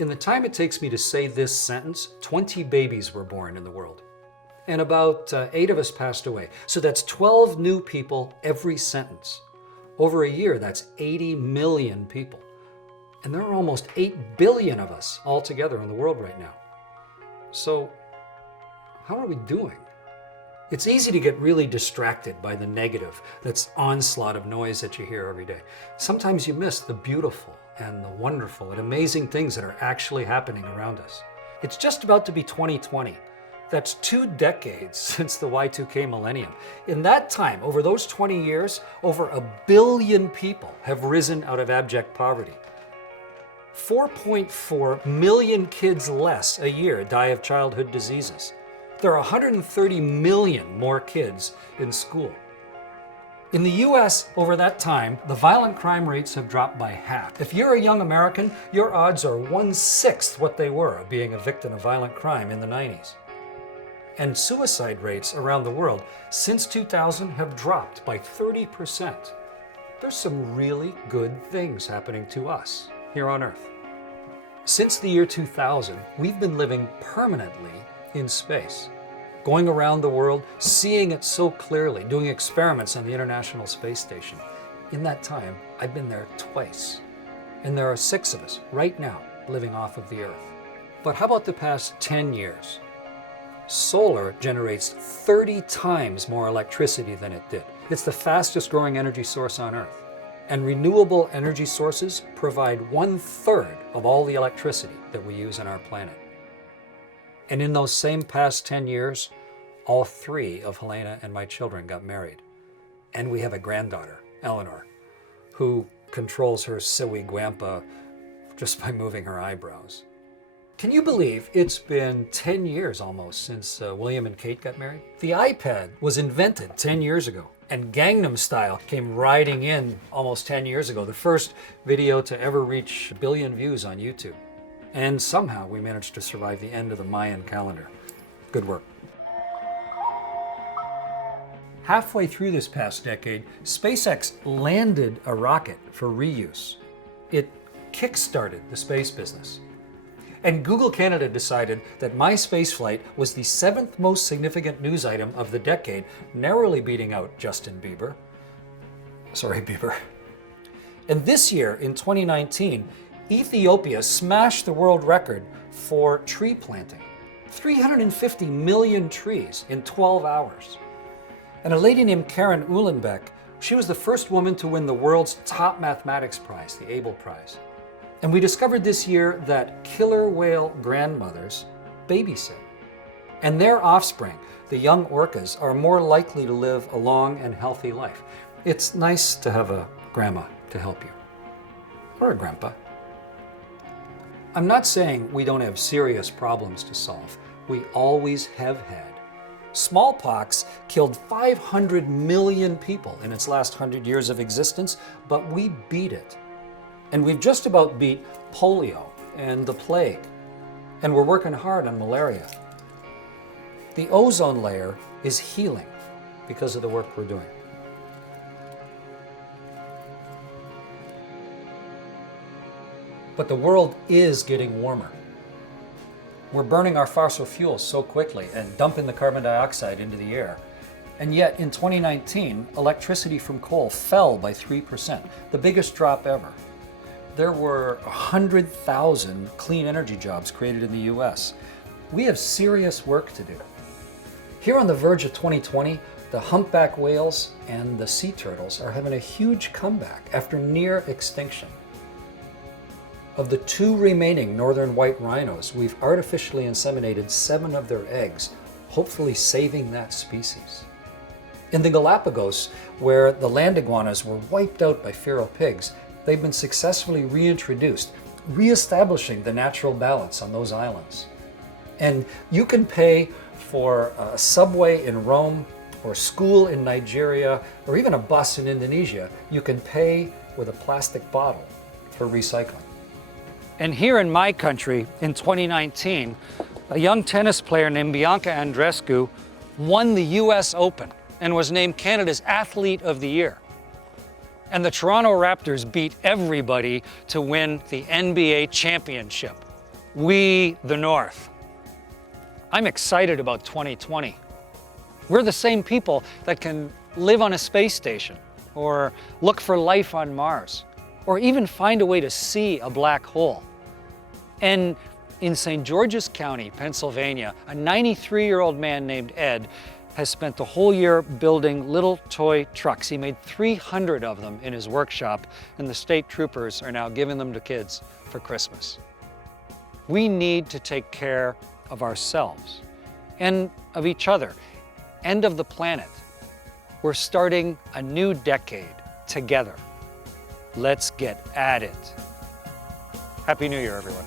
In the time it takes me to say this sentence, 20 babies were born in the world. And about 8 of us passed away. So that's 12 new people every sentence. Over a year, that's 80 million people. And there are almost 8 billion of us altogether in the world right now. So how are we doing? It's easy to get really distracted by the negative, that's onslaught of noise that you hear every day. Sometimes you miss the beautiful and the wonderful and amazing things that are actually happening around us. It's just about to be 2020. That's 2 decades since the Y2K millennium. In that time, over those 20 years, over 1 billion people have risen out of abject poverty. 4.4 million kids less a year die of childhood diseases. There are 130 million more kids in school. In the US, over that time, the violent crime rates have dropped by half. If you're a young American, your odds are 1/6 what they were of being a victim of violent crime in the 90s. And suicide rates around the world since 2000 have dropped by 30%. There's some really good things happening to us here on Earth. Since the year 2000, we've been living permanently in space, going around the world, seeing it so clearly, doing experiments on the International Space Station. In that time, I've been there twice. And there are 6 of us right now living off of the Earth. But how about the past 10 years? Solar generates 30 times more electricity than it did. It's the fastest growing energy source on Earth. And renewable energy sources provide 1/3 of all the electricity that we use on our planet. And in those same past 10 years, all 3 of Helena and my children got married. And we have a granddaughter, Eleanor, who controls her silly grandpa just by moving her eyebrows. Can you believe it's been 10 years almost since William and Kate got married? The iPad was invented 10 years ago, and Gangnam Style came riding in almost 10 years ago, the first video to ever reach 1 billion views on YouTube. And somehow we managed to survive the end of the Mayan calendar. Good work. Halfway through this past decade, SpaceX landed a rocket for reuse. It kick-started the space business. And Google Canada decided that my spaceflight was the 7th most significant news item of the decade, narrowly beating out Justin Bieber. Sorry, Bieber. And this year, in 2019, Ethiopia smashed the world record for tree planting. 350 million trees in 12 hours. And a lady named Karen Uhlenbeck, she was the first woman to win the world's top mathematics prize, the Abel Prize. And we discovered this year that killer whale grandmothers babysit. And their offspring, the young orcas, are more likely to live a long and healthy life. It's nice to have a grandma to help you. Or a grandpa. I'm not saying we don't have serious problems to solve. We always have had. Smallpox killed 500 million people in its last 100 years of existence, but we beat it. And we've just about beat polio and the plague. And we're working hard on malaria. The ozone layer is healing because of the work we're doing. But the world is getting warmer. We're burning our fossil fuels so quickly and dumping the carbon dioxide into the air. And yet in 2019, electricity from coal fell by 3%, the biggest drop ever. There were 100,000 clean energy jobs created in the US. We have serious work to do. Here on the verge of 2020, the humpback whales and the sea turtles are having a huge comeback after near extinction. Of the 2 remaining northern white rhinos, we've artificially inseminated 7 of their eggs, hopefully saving that species. In the Galapagos, where the land iguanas were wiped out by feral pigs, they've been successfully reintroduced, reestablishing the natural balance on those islands. And you can pay for a subway in Rome, or school in Nigeria, or even a bus in Indonesia. You can pay with a plastic bottle for recycling. And here in my country, in 2019, a young tennis player named Bianca Andreescu won the US Open and was named Canada's Athlete of the Year. And the Toronto Raptors beat everybody to win the NBA championship. We the North. I'm excited about 2020. We're the same people that can live on a space station, or look for life on Mars, or even find a way to see a black hole. And in St. George's County, Pennsylvania, a 93-year-old man named Ed has spent the whole year building little toy trucks. He made 300 of them in his workshop, and the state troopers are now giving them to kids for Christmas. We need to take care of ourselves and of each other and of the planet. We're starting a new decade together. Let's get at it. Happy New Year, everyone.